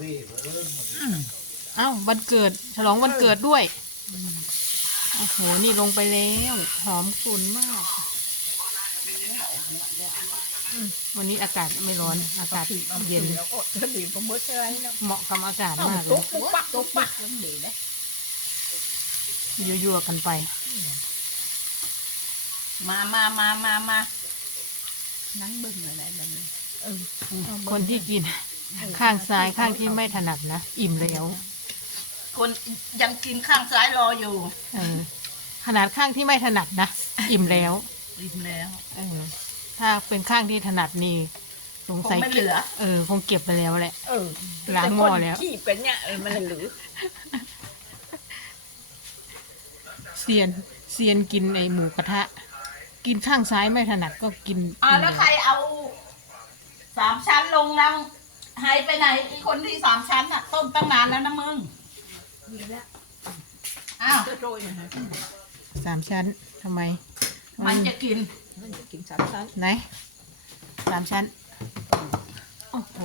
พี่เพิ่มเอ้าวันเกิด ฉลองวันเกิดด้วยโอ้โห นี่ลงไปแล้ว หอมกลุ่นมากอืมวันนี้อากาศไม่ร้อน อากาศเย็น แล้วก็จะดีประมดอะไรเนาะเหมาะกับอากาศเอามากเลตุ๊ยกตุ๊กปักตุ๊กปักมันดีนะยั่วๆกันไป มามามามามานั่งบึ้งอะไรแบบนี้เออคนที่กิน ข้างซ้ายข้างที่ไม่ถนัดนะ อิ่มแล้วคนยังกินข้างซ้ายรออยู่ เออขนาดข้างที่ไม่ถนัดนะ อิ่มแล้วริมแล้ว เออถ้าเป็นข้างที่ถนัดนี่สงคงสัยไม่เหลือ เออ คงเก็บไปแล้วแหละ เออล้างหม้อแล้ว ขี้เป็นเนี่ยเออมันเหลือเซียนเซียนกินไอหมูกระทะ กินข้างซ้ายไม่ถนัดก็กินอ่าแล้วใครเอาสามชั้นลงนัง หายไปไหนไอ้คนที่สามชั้นอะ ต้มตั้งนานแล้วนะมึงมีแล้วอ้าวจะโรยนะฮะสามชั้นทำไมมันจะกินมันจะกินสามชั้นไหนสามชั้นโอ้โห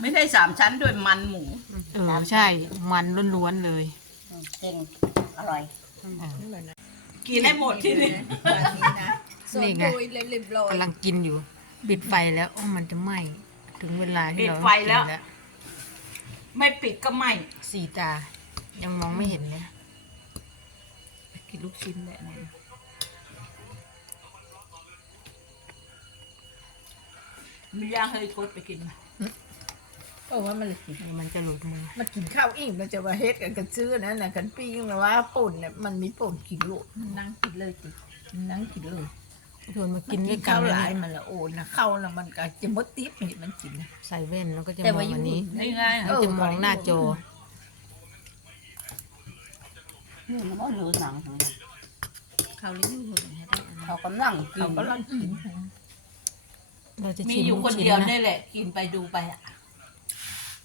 ไม่ได้สามชั้นด้วยมันหมูเออใช่ มันล้วนๆเลยเก่งอร่อยเออนี่แบบนั้นกินให้หมดที่นี่แบบนี้นะส่วนนี่ไงโรยเรียบร้อยกำลังกินอยู่ ปิดไฟแล้วโอ้มันจะไหม้ ถึงเวลาที่เราปิดไฟแล้ว กินไม่ปิดก็ไม่สีตา ยังมองไม่เห็นเลยกินลูกชิ้นแหละเนี่ยมีย่างเฮยโคตรไปกินมาเพราะว่ามันเลยกินนี่มันจะหลุดมือมันกินข้าวอิ่มมันจะมาเฮ็ดกันกันซื้อนะนะกันปิ้งแล้วว่าป่นเนี่ยมันมีป่นกินลูกมันนั่งกินเลยจิมันนั่งกินเลย ชวนมากินมัด้วยกัข้านวหนะลายมันละโอนนะข้าวแล้วมันก็จะมดติ๊บนี่มันกินนะใส่แว่นแล้วก็จะแต่มอว่างอยู่อันนี้นี่ไงแล้วจะมองหน้าจอนี่มันก็เหลือหนังเขาเลี้ยงอยู่คนนี้ได้เขากำลังกิเขานก็ลังกินเราจะมีชิมอยู่ลูกคนชิ้นเดียวนะนี่แหละ กินไปดูไปอะ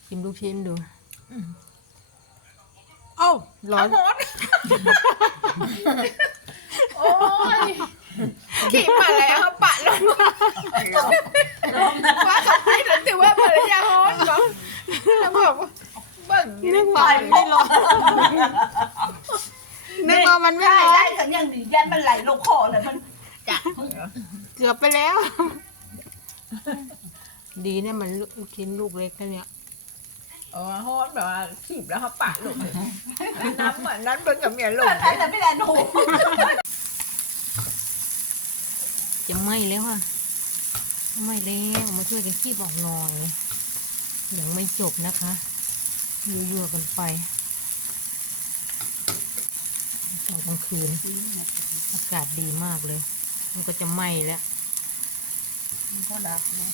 ชิมลูกชิ้นดูเอ้าร้อนหมดโอ้ย ขี่มาแล้วเขาปะลงว่าเขาไม่รู้แต่ว่าภรรยาฮอนบอกแล้วบอกว่าเบิ่งนึกว่ามันไม่รอนนึกว่ามันไม่ได้ร้อได้นกันยังดีแย่มันไหลลงคอเลยมันจ้ะเกือบไปแล้ว ดีเนี่ยมันลูกชิ้นลูกเล็กแค่เนี้ยอ๋อฮ้อนแบบว่าขีบแล้วเขาปะลงน้ำเหมือนนั้นเบิ่งกับเมียลงแต่แต่ไม่ได้หนู จะไหม้แล้วอะไหม้แล้วมาช่วยกันคีบออกหน่อยยังไม่จบนะคะยั่วๆกันไปตอนกลางคืน อากาศดีมากเลย มันก็จะไหม้แล้วก็ดับนะ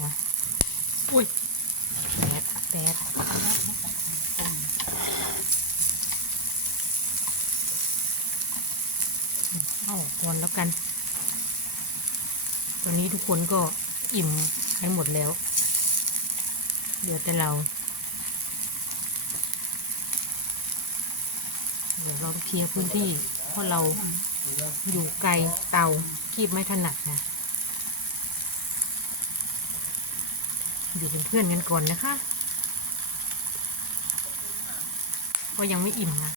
นะอุ้ยแดดแดด อาอกก่อนแล้วกัน ตอนนี้ทุกคนก็อิ่มให้หมดแล้ว เดี๋ยวแต่เรา เดี๋ยวเราเคลียร์พื้นที่ เพราะเราอยู่ไกลเตาคีบไม่ถนัดนะ อยู่เป็นเพื่อนกันก่อนนะคะ ก็ยังไม่อิ่มนะ